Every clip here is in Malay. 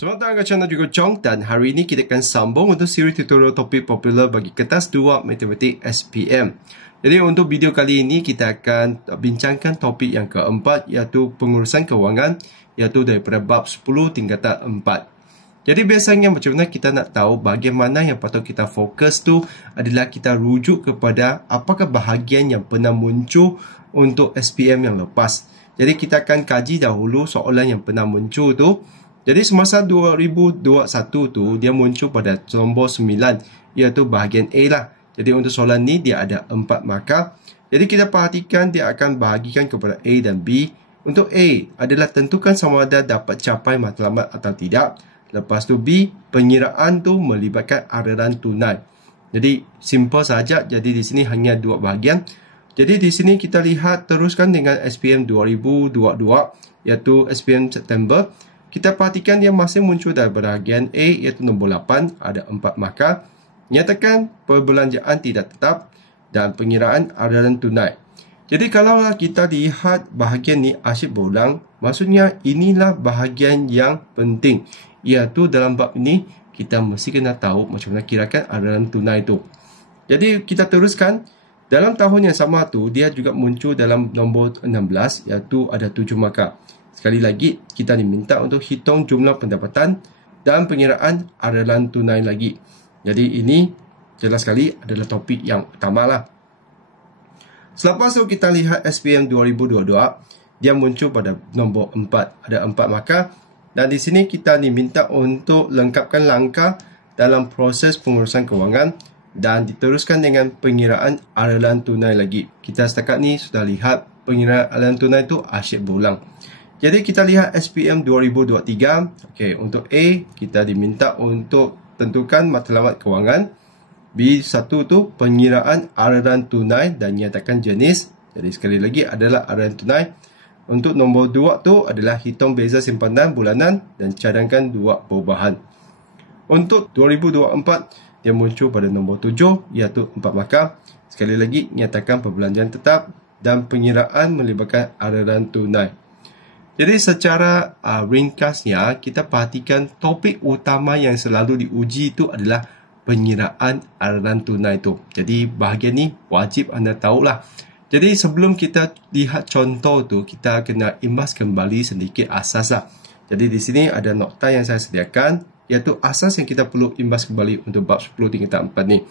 Selamat datang ke channel Juga Chong, dan hari ini kita akan sambung untuk siri tutorial topik popular bagi kertas 2 matematik SPM. Jadi untuk video kali ini kita akan bincangkan topik yang keempat, iaitu pengurusan kewangan, iaitu daripada bab 10 tingkatan 4. Jadi biasanya macam mana kita nak tahu bagaimana yang patut kita fokus tu adalah kita rujuk kepada apakah bahagian yang pernah muncul untuk SPM yang lepas. Jadi kita akan kaji dahulu soalan yang pernah muncul tu. Jadi semasa 2021 tu dia muncul pada nombor 9, iaitu bahagian A lah. Jadi untuk soalan ni dia ada 4 markah. Jadi kita perhatikan dia akan bahagikan kepada A dan B. Untuk A adalah tentukan sama ada dapat capai matlamat atau tidak. Lepas tu B, pengiraan tu melibatkan aliran tunai. Jadi simple saja. Jadi di sini hanya 2 bahagian. Jadi di sini kita lihat teruskan dengan SPM 2022, iaitu SPM September. Kita perhatikan dia masih muncul dari bahagian A, iaitu nombor 8, ada 4 markah. Nyatakan perbelanjaan tidak tetap dan pengiraan aliran tunai. Jadi kalau kita lihat bahagian ni asyik berulang, maksudnya inilah bahagian yang penting. Iaitu dalam bab ini kita mesti kena tahu macam mana kirakan aliran tunai tu. Jadi kita teruskan. Dalam tahun yang sama tu dia juga muncul dalam nombor 16, iaitu ada 7 markah. Sekali lagi, kita diminta untuk hitung jumlah pendapatan dan pengiraan aliran tunai lagi. Jadi ini jelas sekali adalah topik yang utama lah. Selepas itu kita lihat SPM 2022, dia muncul pada nombor 4. Ada 4 markah. Dan di sini kita diminta untuk lengkapkan langkah dalam proses pengurusan kewangan dan diteruskan dengan pengiraan aliran tunai lagi. Kita setakat ni sudah lihat pengiraan aliran tunai itu asyik berulang. Jadi kita lihat SPM 2023. Okey, untuk A kita diminta untuk tentukan matlamat kewangan. B1 tu pengiraan aliran tunai dan nyatakan jenis. Jadi sekali lagi adalah aliran tunai. Untuk nombor 2 tu adalah hitung beza simpanan bulanan dan cadangkan 2 perubahan. Untuk 2024 dia muncul pada nombor 7, iaitu 4 markah. Sekali lagi nyatakan perbelanjaan tetap dan pengiraan melibatkan aliran tunai. Jadi secara ringkasnya, kita perhatikan topik utama yang selalu diuji itu adalah pengiraan aliran tunai itu. Jadi bahagian ni wajib anda tahulah. Jadi sebelum kita lihat contoh tu, kita kena imbas kembali sedikit asas lah. Jadi di sini ada nokta yang saya sediakan, iaitu asas yang kita perlu imbas kembali untuk bab 10 tingkatan 4 ni.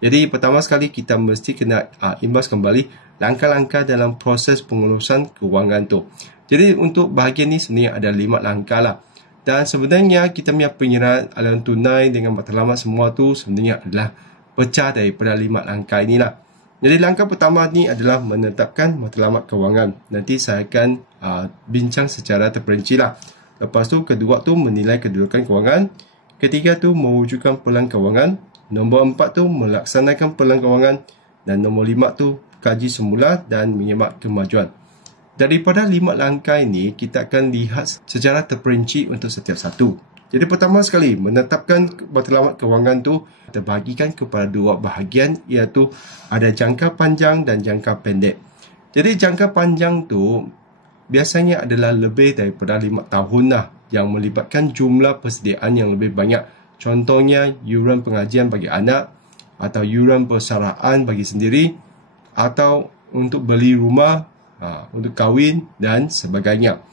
Jadi pertama sekali kita mesti kena imbas kembali langkah-langkah dalam proses pengurusan kewangan tu. Jadi untuk bahagian ni sebenarnya ada 5 langkah lah. Dan sebenarnya kita punya pengiraan aliran tunai dengan matlamat semua tu sebenarnya adalah pecah daripada 5 langkah inilah. Jadi langkah pertama ni adalah menetapkan matlamat kewangan. Nanti saya akan bincang secara terperinci lah. Lepas tu kedua tu menilai kedudukan kewangan. Ketiga tu mewujudkan pelan kewangan. Nombor 4 tu melaksanakan pelan kewangan. Dan nombor 5 tu kaji semula dan menyemak kemajuan. Daripada 5 langkah ini, kita akan lihat secara terperinci untuk setiap satu. Jadi pertama sekali, menetapkan matlamat kewangan tu terbahagikan kepada 2 bahagian, iaitu ada jangka panjang dan jangka pendek. Jadi jangka panjang tu biasanya adalah lebih daripada 5 tahun lah, yang melibatkan jumlah persediaan yang lebih banyak. Contohnya yuran pengajian bagi anak, atau yuran persaraan bagi sendiri, atau untuk beli rumah, untuk kahwin dan sebagainya.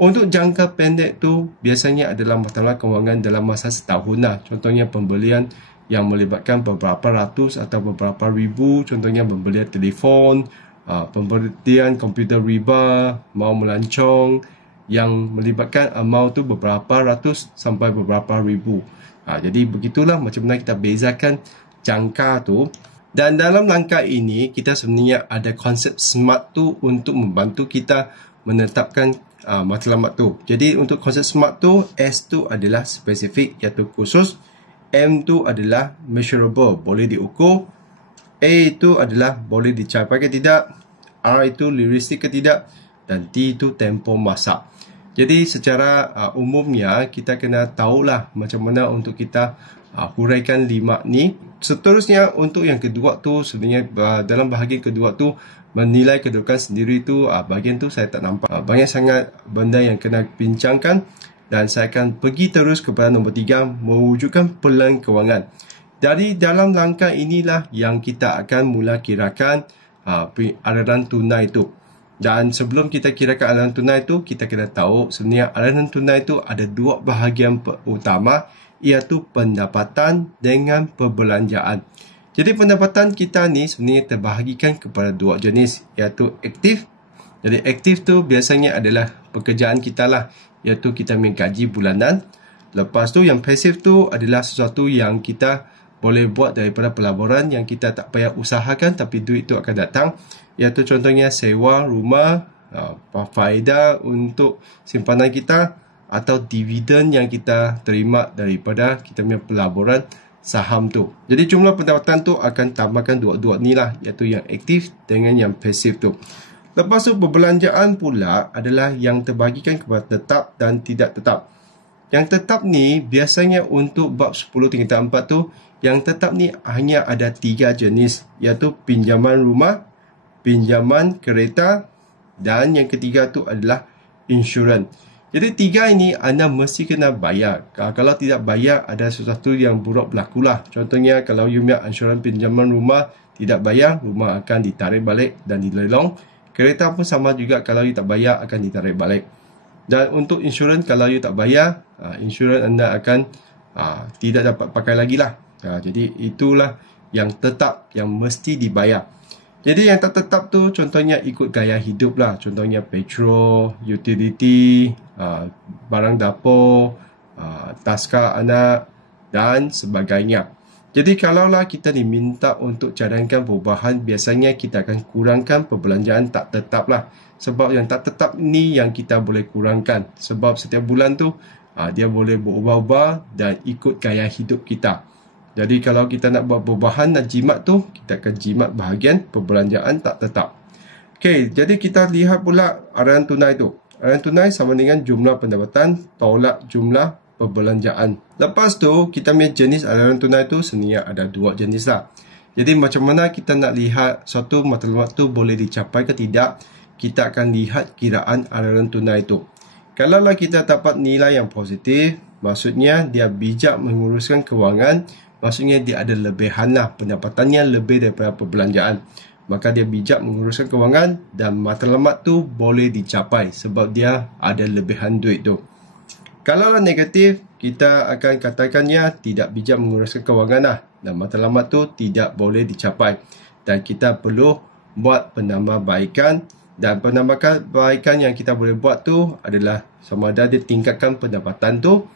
Untuk jangka pendek tu biasanya adalah matlamat kewangan dalam masa setahun lah. Contohnya pembelian yang melibatkan beberapa ratus atau beberapa ribu. Contohnya pembelian telefon, pembelian komputer riba, mau melancong yang melibatkan amount tu beberapa ratus sampai beberapa ribu. Jadi begitulah macam mana kita bezakan jangka tu. Dan dalam langkah ini, kita sebenarnya ada konsep SMART tu untuk membantu kita menetapkan matlamat tu. Jadi untuk konsep SMART tu, S tu adalah spesifik, iaitu khusus. M tu adalah measurable, boleh diukur. A itu adalah boleh dicapai ke tidak. R itu realistik ke tidak. Dan T itu tempoh masa. Jadi secara umumnya, kita kena tahulah macam mana untuk kita huraikan 5 ni. Seterusnya untuk yang kedua tu sebenarnya dalam bahagian kedua tu menilai kedudukan sendiri tu bahagian tu saya tak nampak banyak sangat benda yang kena bincangkan. Dan saya akan pergi terus kepada nombor 3, mewujudkan pelan kewangan. Dari dalam langkah inilah yang kita akan mula kirakan aliran tunai itu. Dan sebelum kita kirakan aliran tunai itu, kita kena tahu sebenarnya aliran tunai itu ada dua bahagian utama, iaitu pendapatan dengan perbelanjaan. Jadi pendapatan kita ni sebenarnya terbahagikan kepada dua jenis, iaitu aktif. Jadi aktif tu biasanya adalah pekerjaan kita lah, iaitu kita menggaji bulanan. Lepas tu yang pasif tu adalah sesuatu yang kita boleh buat daripada pelaburan yang kita tak payah usahakan tapi duit tu akan datang, iaitu contohnya sewa rumah, faedah untuk simpanan kita, atau dividen yang kita terima daripada kita punya pelaburan saham tu. Jadi jumlah pendapatan tu akan tambahkan dua-dua ni lah, iaitu yang aktif dengan yang pasif tu. Lepas tu perbelanjaan pula adalah yang terbahagikan kepada tetap dan tidak tetap. Yang tetap ni biasanya untuk bab 10 tingkatan 4 tu, yang tetap ni hanya ada 3 jenis, iaitu pinjaman rumah, pinjaman kereta, dan yang ketiga tu adalah insurans. Jadi 3 ini anda mesti kena bayar. Kalau tidak bayar, ada sesuatu yang buruk berlakulah. Contohnya kalau you punya insurans pinjaman rumah tidak bayar, rumah akan ditarik balik dan dilelong. Kereta pun sama juga, kalau you tak bayar akan ditarik balik. Dan untuk insurans, kalau you tak bayar, insurans anda akan tidak dapat pakai lagi lah. Jadi itulah yang tetap, yang mesti dibayar. Jadi yang tak tetap tu contohnya ikut gaya hidup lah. Contohnya petrol, utility, barang dapur, taska anak dan sebagainya. Jadi kalaulah kita diminta untuk cadangkan perubahan, biasanya kita akan kurangkan perbelanjaan tak tetap lah. Sebab yang tak tetap ni yang kita boleh kurangkan. Sebab setiap bulan tu dia boleh berubah-ubah dan ikut gaya hidup kita. Jadi kalau kita nak buat perubahan dan jimat tu, kita akan jimat bahagian perbelanjaan tak tetap. Okey, jadi kita lihat pula aliran tunai tu. Aliran tunai sama dengan jumlah pendapatan tolak jumlah perbelanjaan. Lepas tu, kita punya jenis aliran tunai tu sebenarnya ada 2 jenis lah. Jadi macam mana kita nak lihat suatu matlamat tu boleh dicapai ke tidak, kita akan lihat kiraan aliran tunai tu. Kalaulah kita dapat nilai yang positif, maksudnya dia bijak menguruskan kewangan, maksudnya dia ada lebihan lah, pendapatannya lebih daripada perbelanjaan. Maka dia bijak menguruskan kewangan dan matlamat tu boleh dicapai sebab dia ada lebihan duit tu. Kalaulah negatif, kita akan katakannya tidak bijak menguruskan kewangan lah, dan matlamat tu tidak boleh dicapai. Dan kita perlu buat penambahbaikan, dan penambahbaikan yang kita boleh buat tu adalah sama ada dia tingkatkan pendapatan tu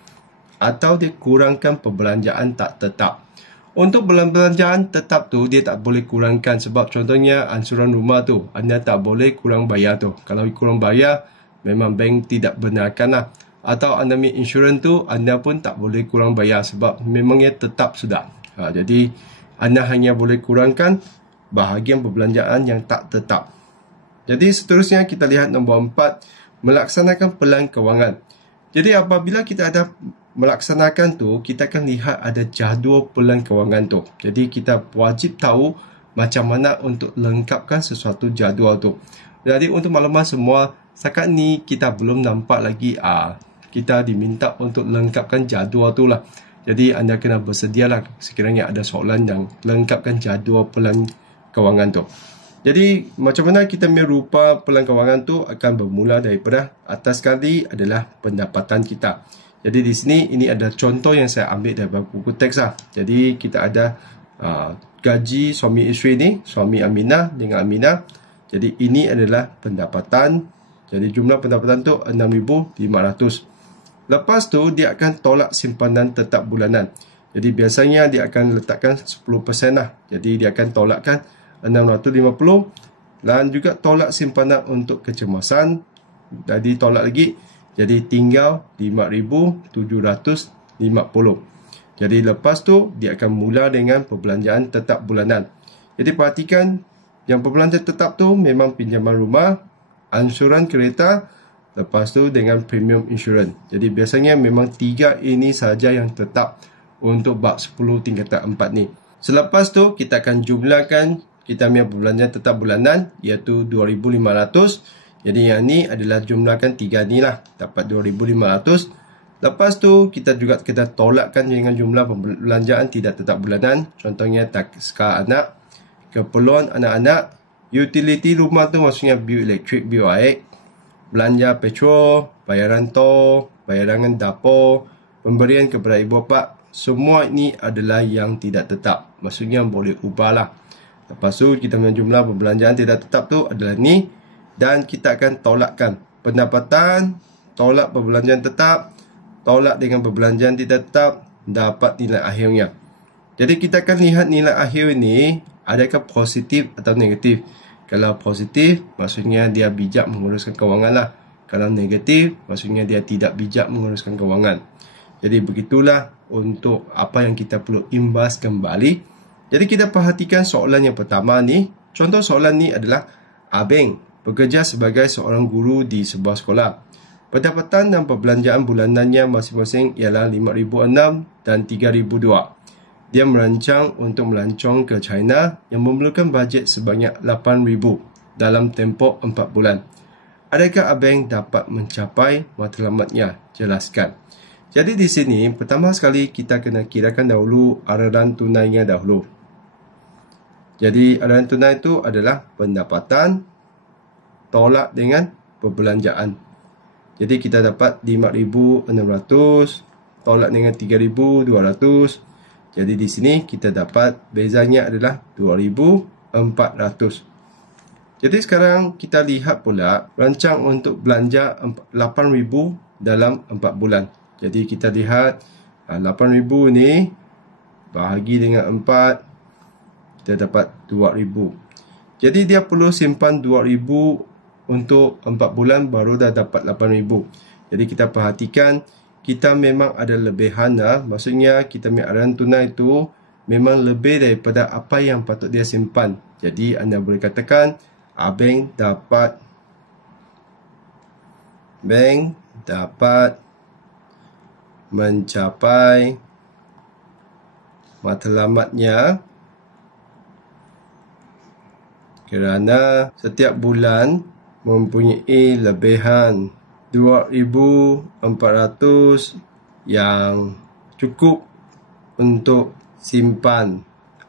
atau dia kurangkan perbelanjaan tak tetap. Untuk perbelanjaan tetap tu dia tak boleh kurangkan, sebab contohnya ansuran rumah tu anda tak boleh kurang bayar tu. Kalau kurang bayar memang bank tidak benarkan lah. Atau anda punya insurans tu anda pun tak boleh kurang bayar sebab memangnya tetap sudah. Jadi anda hanya boleh kurangkan bahagian perbelanjaan yang tak tetap. Jadi seterusnya kita lihat nombor 4, melaksanakan pelan kewangan. Jadi apabila kita ada melaksanakan tu, kita akan lihat ada jadual pelan kewangan tu. Jadi kita wajib tahu macam mana untuk lengkapkan sesuatu jadual tu. Jadi untuk makluman semua, setakat ni kita belum nampak lagi kita diminta untuk lengkapkan jadual tu lah. Jadi anda kena bersedialah sekiranya ada soalan yang lengkapkan jadual pelan kewangan tu. Jadi macam mana kita merupa pelan kewangan tu akan bermula daripada atas sekali adalah pendapatan kita. Jadi di sini ini ada contoh yang saya ambil daripada buku teks lah. Jadi kita ada gaji suami isteri ni, suami Aminah dengan Aminah. Jadi ini adalah pendapatan. Jadi jumlah pendapatan tu 6,500. Lepas tu dia akan tolak simpanan tetap bulanan. Jadi biasanya dia akan letakkan 10% lah. Jadi dia akan tolakkan 650 dan juga tolak simpanan untuk kecemasan. Jadi tolak lagi. Jadi tinggal 5,750. Jadi lepas tu dia akan mula dengan perbelanjaan tetap bulanan. Jadi perhatikan yang perbelanjaan tetap tu memang pinjaman rumah, ansuran kereta, lepas tu dengan premium insurans. Jadi biasanya memang 3 ini saja yang tetap untuk bab 10 tingkatan 4 ni. Selepas tu kita akan jumlahkan kita punya perbelanjaan tetap bulanan iaitu 2,500. Jadi yang ni adalah jumlahkan 3 ni lah, dapat 2,500. Lepas tu kita juga kena tolakkan dengan jumlah pembelanjaan tidak tetap bulanan. Contohnya taska anak, keperluan anak-anak, utility rumah tu maksudnya bil elektrik, bil air, belanja petrol, bayaran tol, bayaran dapur, pemberian kepada ibu bapa. Semua ini adalah yang tidak tetap. Maksudnya boleh ubahlah. Lepas tu kita punya jumlah pembelanjaan tidak tetap tu adalah ni. Dan kita akan tolakkan pendapatan, tolak pembelanjaan tetap, tolak dengan pembelanjaan tidak tetap, dapat nilai akhirnya. Jadi kita akan lihat nilai akhir ini adakah positif atau negatif. Kalau positif, maksudnya dia bijak menguruskan kewangan lah. Kalau negatif, maksudnya dia tidak bijak menguruskan kewangan. Jadi begitulah untuk apa yang kita perlu imbas kembali. Jadi kita perhatikan soalan yang pertama ni. Contoh soalan ni adalah Abeng bekerja sebagai seorang guru di sebuah sekolah. Pendapatan dan perbelanjaan bulanannya masing-masing ialah RM5,006 dan RM3,002. Dia merancang untuk melancong ke China yang memerlukan bajet sebanyak RM8,000 dalam tempoh 4 bulan. Adakah Abeng dapat mencapai matlamatnya? Jelaskan. Jadi di sini, pertama sekali kita kena kirakan dahulu arahan tunainya dahulu. Jadi arahan tunai itu adalah pendapatan tolak dengan perbelanjaan. Jadi kita dapat RM5,600 tolak dengan RM3,200. Jadi di sini kita dapat bezanya adalah RM2,400. Jadi sekarang kita lihat pula rancang untuk belanja RM8,000 dalam 4 bulan. Jadi kita lihat RM8,000 ni bahagi dengan 4, kita dapat RM2,000. Jadi dia perlu simpan RM2,000 untuk 4 bulan baru dah dapat RM8,000. Jadi kita perhatikan kita memang ada lebihan lah. Maksudnya kita punya arahan tunai itu memang lebih daripada apa yang patut dia simpan. Jadi anda boleh katakan Abeng dapat mencapai matlamatnya kerana setiap bulan mempunyai lebihan RM2,400 yang cukup untuk simpan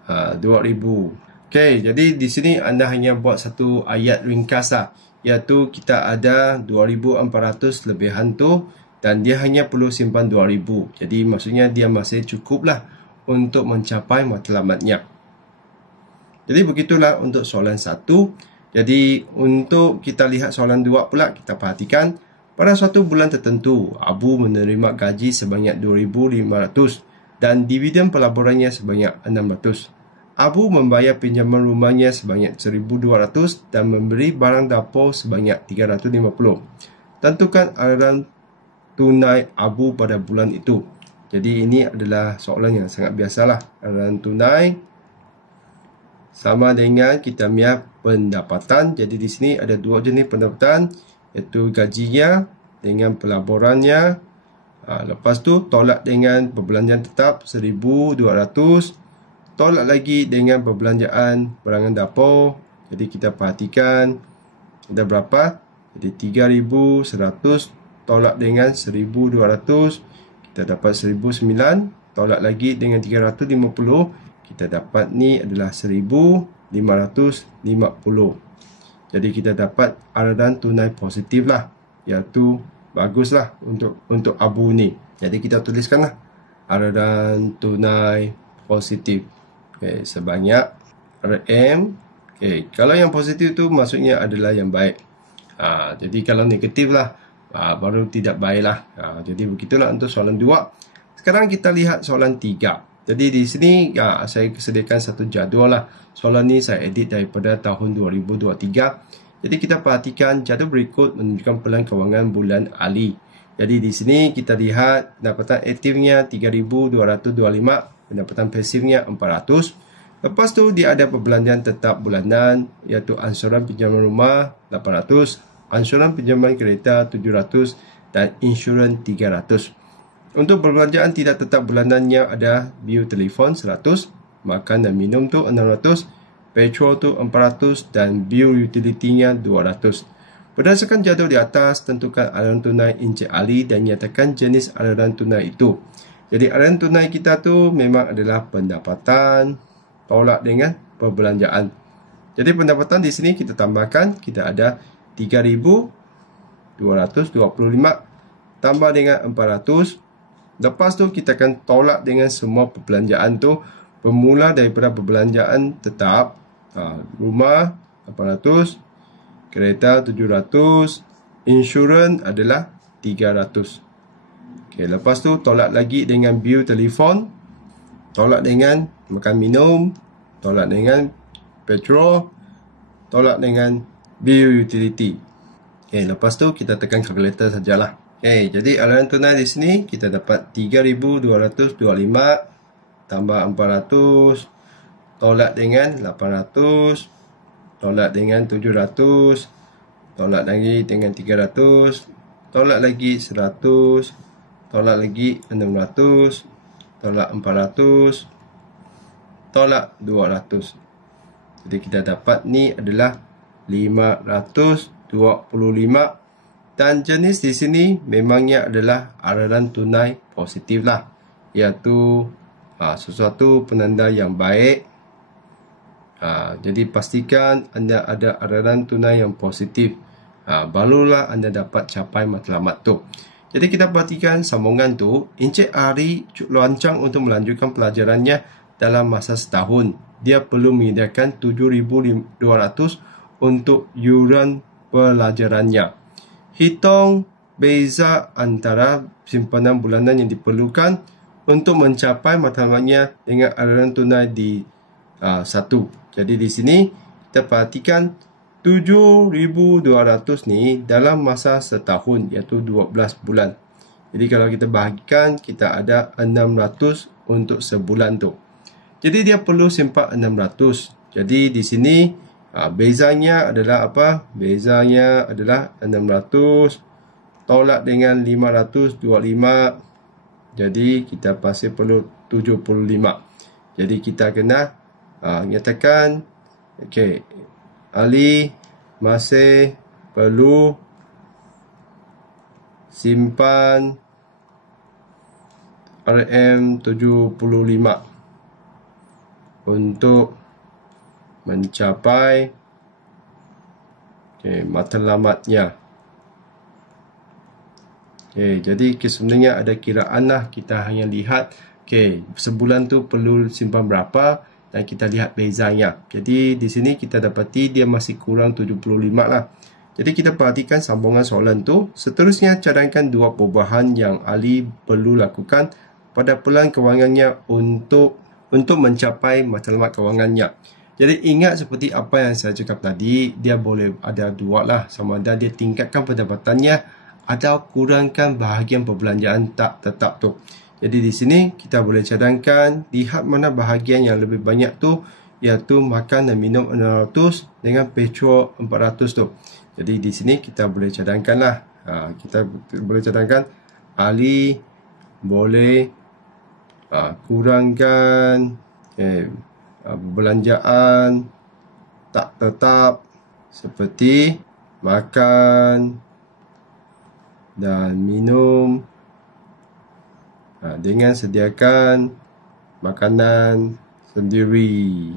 RM2,000. Okey, jadi di sini anda hanya buat satu ayat ringkas lah, iaitu kita ada RM2,400 lebihan tu dan dia hanya perlu simpan RM2,000. Jadi maksudnya dia masih cukup lah untuk mencapai matlamatnya. Jadi begitulah untuk soalan 1. Jadi untuk kita lihat soalan 2 pula, kita perhatikan pada suatu bulan tertentu Abu menerima gaji sebanyak RM2,500 dan dividen pelaburannya sebanyak RM600. Abu membayar pinjaman rumahnya sebanyak RM1,200 dan memberi barang dapur sebanyak RM350. Tentukan aliran tunai Abu pada bulan itu. Jadi ini adalah soalan yang sangat biasalah. Aliran tunai sama dengan kita punya pendapatan. Jadi di sini ada dua jenis pendapatan, iaitu gajinya dengan pelaburannya. Lepas tu tolak dengan perbelanjaan tetap RM1,200. Tolak lagi dengan perbelanjaan barangan dapur. Jadi kita perhatikan ada berapa? Jadi RM3,100 tolak dengan RM1,200. Kita dapat RM1,009. Tolak lagi dengan RM350. Kita dapat ni adalah RM1,550. Jadi kita dapat arahan tunai positif lah, iaitu baguslah untuk Abu ni. Jadi kita tuliskanlah arahan tunai positif. Okay, sebanyak RM. Okay, kalau yang positif tu maksudnya adalah yang baik. Jadi kalau negatif lah, baru tidak baik lah. Jadi begitulah untuk soalan 2. Sekarang kita lihat soalan 3. Jadi di sini saya sediakan satu jadual lah. Soalan ni saya edit daripada tahun 2023. Jadi kita perhatikan jadual berikut menunjukkan pelan kewangan bulan Ali. Jadi di sini kita lihat pendapatan aktifnya RM3,225. Pendapatan pasifnya RM400. Lepas tu dia ada perbelanjaan tetap bulanan, iaitu ansuran pinjaman rumah RM800, ansuran pinjaman kereta RM700 dan insurans RM300. Untuk perbelanjaan tidak tetap bulanannya ada bil telefon RM100, makan dan minum tu RM600, petrol tu RM400 dan bil utilitinya RM200. Berdasarkan jadual di atas, tentukan aliran tunai Encik Ali dan nyatakan jenis aliran tunai itu. Jadi aliran tunai kita tu memang adalah pendapatan tolak dengan perbelanjaan. Jadi pendapatan di sini kita tambahkan, kita ada 3,225 tambah dengan 400. Lepas tu kita akan tolak dengan semua perbelanjaan tu, bermula daripada perbelanjaan tetap, rumah 800, kereta 700, insurans adalah 300. Okay, lepas tu tolak lagi dengan bil telefon, tolak dengan makan minum, tolak dengan petrol, tolak dengan bil utility. Okay, lepas tu kita tekan kalkulator sajalah. Okay, jadi aliran tunai di sini kita dapat 3,225 tambah 400, tolak dengan 800, tolak dengan 700, tolak lagi dengan 300, tolak lagi 100, tolak lagi 600, tolak 400, tolak 200. Jadi kita dapat ni adalah 525, dan jenis di sini memangnya adalah aliran tunai positif lah, iaitu sesuatu penanda yang baik. Jadi pastikan anda ada aliran tunai yang positif, barulah anda dapat capai matlamat tu. Jadi kita perhatikan sambungan tu, Encik Ali lancang untuk melanjutkan pelajarannya dalam masa setahun. Dia perlu menyediakan 7,200 untuk yuran pelajarannya. Hitung beza antara simpanan bulanan yang diperlukan untuk mencapai matlamatnya dengan aliran tunai di satu. Jadi di sini kita perhatikan 7,200 ni dalam masa setahun, iaitu 12 bulan. Jadi kalau kita bahagikan, kita ada 600 untuk sebulan tu. Jadi dia perlu simpan 600. Jadi di sini bezanya adalah apa? Bezanya adalah 600 tolak dengan 525. Jadi kita pasti perlu 75. Jadi kita kena nyatakan, okey, Ali masih perlu simpan RM75 untuk mencapai matlamatnya. Jadi sebenarnya ada kiraan lah, kita hanya lihat sebulan tu perlu simpan berapa dan kita lihat bezanya. Jadi di sini kita dapati dia masih kurang 75 lah. Jadi kita perhatikan sambungan soalan tu. Seterusnya cadangkan dua perubahan yang Ali perlu lakukan pada pelan kewangannya untuk mencapai matlamat kewangannya. Jadi ingat seperti apa yang saya cakap tadi, dia boleh ada dua lah, sama ada dia tingkatkan pendapatannya atau kurangkan bahagian perbelanjaan tak tetap tu. Jadi di sini kita boleh cadangkan, lihat mana bahagian yang lebih banyak tu, iaitu makan dan minum 600 dengan petrol 400 tu. Jadi di sini kita boleh cadangkan lah. Kita boleh cadangkan Ali boleh kurangkan perbelanjaan tak tetap seperti makan dan minum dengan sediakan makanan sendiri.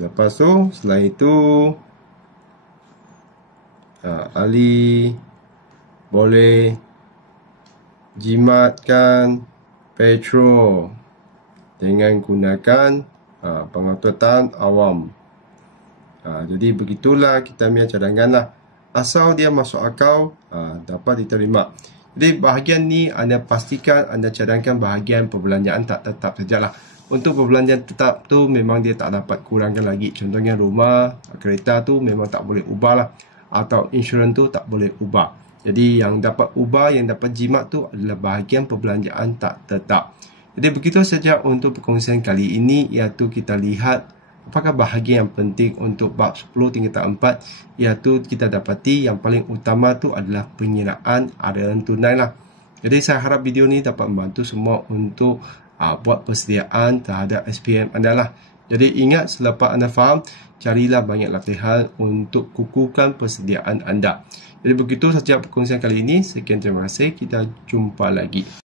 Lepas tu selain itu Ali boleh jimatkan petrol dengan gunakan pengangkutan awam. Jadi begitulah kita punya cadangan lah. Asal dia masuk akal, dapat diterima. Jadi bahagian ni anda pastikan anda cadangkan bahagian perbelanjaan tak tetap sajalah. Untuk perbelanjaan tetap tu memang dia tak dapat kurangkan lagi. Contohnya rumah, kereta tu memang tak boleh ubah lah. Atau insurans tu tak boleh ubah. Jadi yang dapat ubah, yang dapat jimat tu adalah bahagian perbelanjaan tak tetap. Jadi begitu saja untuk perkongsian kali ini, iaitu kita lihat apakah bahagian yang penting untuk bab 10 tingkatan 4, iaitu kita dapati yang paling utama tu adalah penyeraan aliran tunai lah. Jadi saya harap video ni dapat membantu semua untuk buat persediaan terhadap SPM anda lah. Jadi ingat, selepas anda faham, carilah banyak latihan untuk kukuhkan persediaan anda. Jadi begitu saja perkongsian kali ini. Sekian, terima kasih. Kita jumpa lagi.